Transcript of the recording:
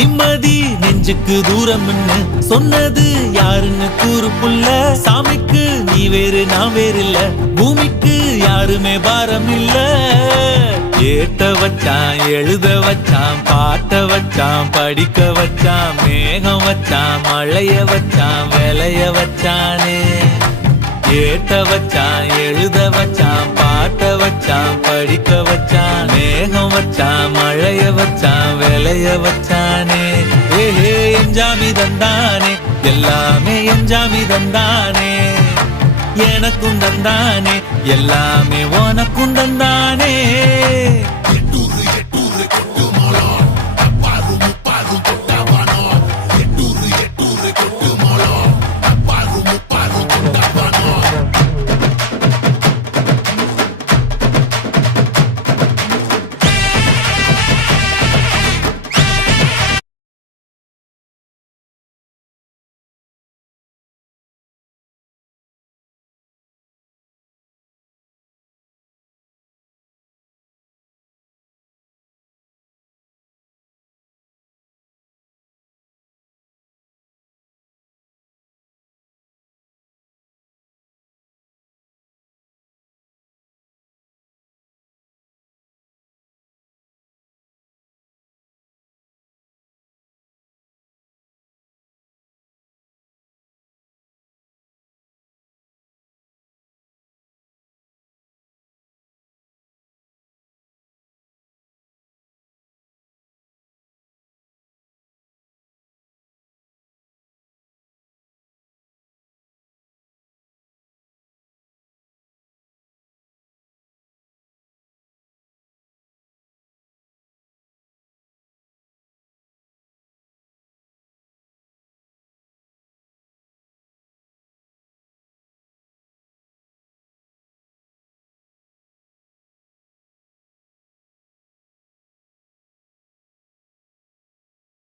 நிம்மதி நெஞ்சுக்கு தூரம்னு சொன்னது யாருன்னு கூறு புள்ள. சாமிக்கு நீ வேறு நான் வேறு இல்ல, பூமிக்கு யாருமே பாரம் இல்ல. ஏட்ட வச்சான், எழுத வச்சான், பாட்ட வச்சான், படிக்க வச்சான், மேகம் வச்சான், மழைய வச்சான், விளைய வச்சானே. ஏட்ட வச்சான், எழுத வச்சான், பாட்ட வச்சான், படிக்க வச்சான், மேகம் வச்சான், மழைய வச்சான், விளைய வச்சானே. ஏஹே எஞ்சாமி தந்தானே, எல்லாமே எஞ்சாமி தந்தானே. எனக்கும் தந்தானே, எல்லாமே உனக்கும் தந்தானே.